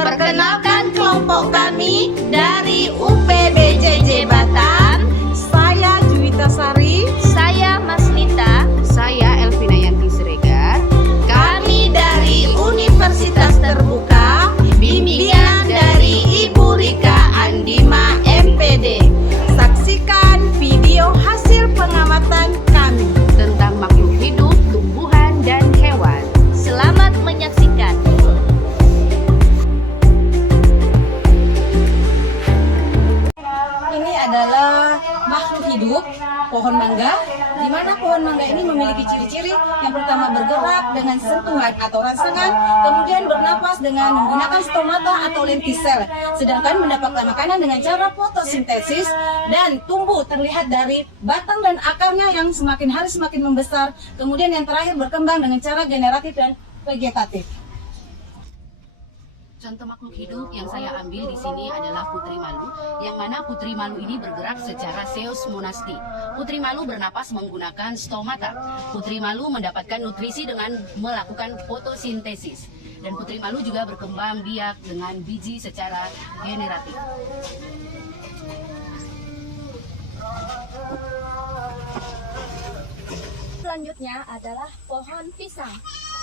Perkenalkan kelompok kami dari UPBJJ Batam. Saya Juwita Sari. Saya Maslita. Saya Elvina Yanti Siregar. Kami dari Universitas Terbuka, bimbingan dari Ibu Rika Andima MPD. Saksikan video hasil pengamatan kami Tentang makhluk hidup, tumbuhan, dan hewan. Selamat menyaksikan. Ini adalah makhluk hidup, pohon mangga, di mana pohon mangga ini memiliki ciri-ciri. Yang pertama, bergerak dengan sentuhan atau rangsangan, kemudian bernapas dengan menggunakan stomata atau lentisel, sedangkan mendapatkan makanan dengan cara fotosintesis, dan tumbuh terlihat dari batang dan akarnya yang semakin hari semakin membesar. Kemudian yang terakhir, berkembang dengan cara generatif dan vegetatif. Contoh makhluk hidup yang saya ambil di sini adalah putri malu, yang mana putri malu ini bergerak secara seosmonasti. Putri malu bernapas menggunakan stomata. Putri malu mendapatkan nutrisi dengan melakukan fotosintesis. Dan putri malu juga berkembang biak dengan biji secara generatif. Selanjutnya adalah pohon pisang.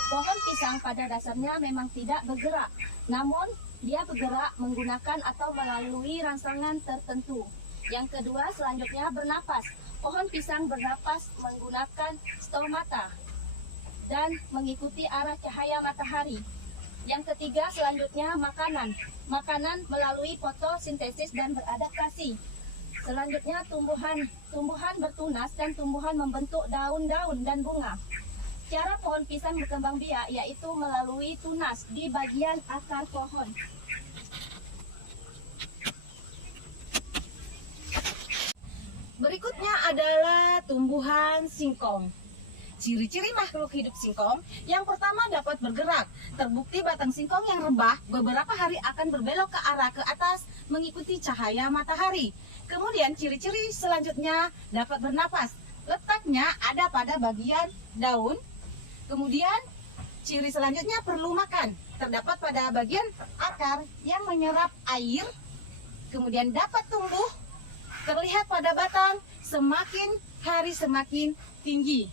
Pohon pisang pada dasarnya memang tidak bergerak, namun dia bergerak menggunakan atau melalui rangsangan tertentu. Yang kedua, selanjutnya bernapas. Pohon pisang bernapas menggunakan stomata dan mengikuti arah cahaya matahari. Yang ketiga, selanjutnya makanan. Makanan melalui fotosintesis dan beradaptasi. Selanjutnya tumbuhan bertunas dan tumbuhan membentuk daun-daun dan bunga. Cara pohon pisang berkembang biak yaitu melalui tunas di bagian akar pohon. Berikutnya adalah tumbuhan singkong. Ciri-ciri makhluk hidup singkong, yang pertama dapat bergerak. Terbukti batang singkong yang rebah beberapa hari akan berbelok ke arah ke atas mengikuti cahaya matahari. Kemudian ciri-ciri selanjutnya dapat bernapas. Letaknya ada pada bagian daun. Kemudian ciri selanjutnya perlu makan. Terdapat pada bagian akar yang menyerap air. Kemudian dapat tumbuh. Terlihat pada batang semakin hari semakin tinggi.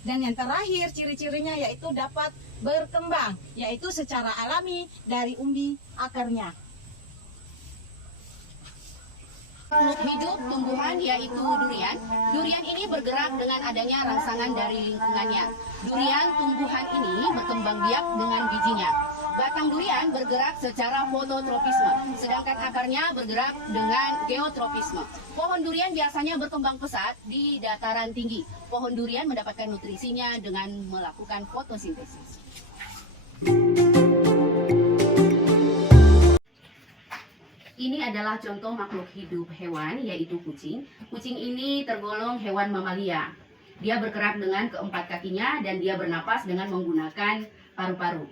Dan yang terakhir ciri-cirinya yaitu dapat berkembang, yaitu secara alami dari umbi akarnya. Makhluk hidup tumbuhan yaitu durian. Durian ini bergerak dengan adanya rangsangan dari lingkungannya. Durian tumbuhan ini berkembang biak dengan bijinya. Batang durian bergerak secara fototropisme, sedangkan akarnya bergerak dengan geotropisme. Pohon durian biasanya berkembang pesat di dataran tinggi. Pohon durian mendapatkan nutrisinya dengan melakukan fotosintesis. Ini adalah contoh makhluk hidup hewan, yaitu kucing. Kucing ini tergolong hewan mamalia. Dia bergerak dengan keempat kakinya dan dia bernapas dengan menggunakan paru-paru.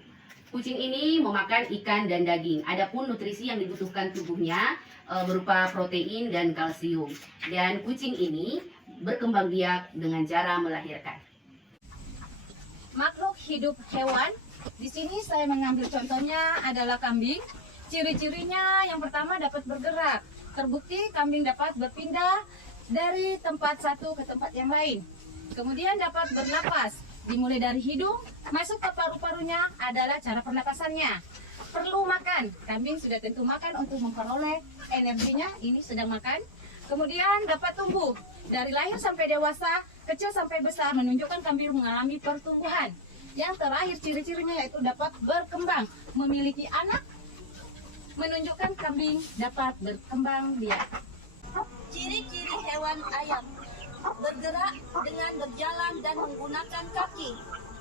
Kucing ini memakan ikan dan daging. Adapun nutrisi yang dibutuhkan tubuhnya berupa protein dan kalsium. Dan kucing ini berkembang biak dengan cara melahirkan. Makhluk hidup hewan, di sini saya mengambil contohnya adalah kambing. Ciri-cirinya yang pertama dapat bergerak. Terbukti kambing dapat berpindah dari tempat satu ke tempat yang lain. Kemudian dapat bernapas. Dimulai dari hidung, masuk ke paru-parunya adalah cara pernapasannya. Perlu makan. Kambing sudah tentu makan untuk memperoleh energinya. Ini sedang makan. Kemudian dapat tumbuh. Dari lahir sampai dewasa, kecil sampai besar, menunjukkan kambing mengalami pertumbuhan. Yang terakhir ciri-cirinya yaitu dapat berkembang, memiliki anak, menunjukkan kambing dapat berkembang biak. Ciri-ciri hewan ayam: bergerak dengan berjalan dan menggunakan kaki.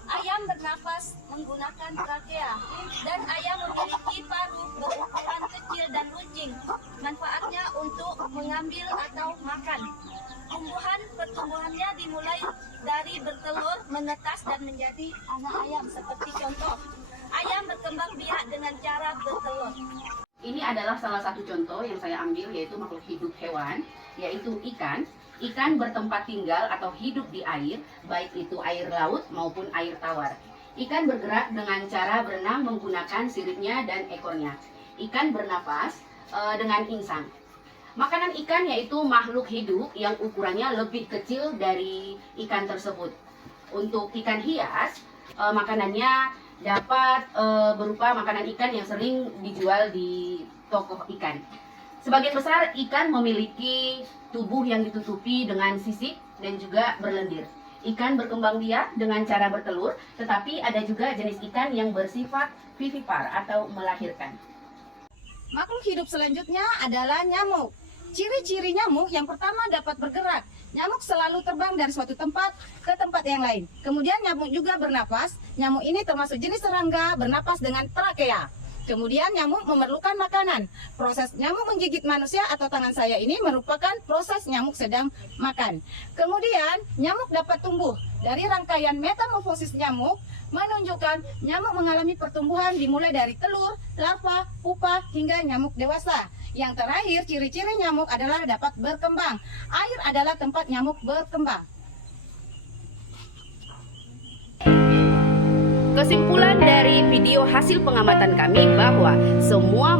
Ayam bernapas menggunakan trakea, dan ayam memiliki paru berukuran kecil dan runcing. Manfaatnya untuk mengambil atau makan. Pertumbuhannya dimulai dari bertelur, menetas dan menjadi anak ayam. Seperti contoh, ayam berkembang biak dengan cara bertelur. Ini adalah salah satu contoh yang saya ambil, yaitu makhluk hidup hewan, yaitu ikan. Ikan bertempat tinggal atau hidup di air, baik itu air laut maupun air tawar. Ikan bergerak dengan cara berenang menggunakan siripnya dan ekornya. ikan bernapas dengan insang. Makanan ikan yaitu makhluk hidup yang ukurannya lebih kecil dari ikan tersebut. Untuk ikan hias, makanannya dapat berupa makanan ikan yang sering dijual di toko ikan. Sebagian besar ikan memiliki tubuh yang ditutupi dengan sisik dan juga berlendir. Ikan berkembang biak dengan cara bertelur, tetapi ada juga jenis ikan yang bersifat vivipar atau melahirkan. Makhluk hidup selanjutnya adalah nyamuk. Ciri-ciri nyamuk yang pertama dapat bergerak. Nyamuk selalu terbang dari suatu tempat ke tempat yang lain. Kemudian nyamuk juga bernapas. Nyamuk ini termasuk jenis serangga bernapas dengan trakea. Kemudian nyamuk memerlukan makanan. Proses nyamuk menggigit manusia atau tangan saya ini merupakan proses nyamuk sedang makan. Kemudian nyamuk dapat tumbuh. Dari rangkaian metamorfosis nyamuk menunjukkan nyamuk mengalami pertumbuhan dimulai dari telur, larva, pupa hingga nyamuk dewasa. Yang terakhir, ciri-ciri nyamuk adalah dapat berkembang. Air adalah tempat nyamuk berkembang. Kesimpulan dari video hasil pengamatan kami bahwa semua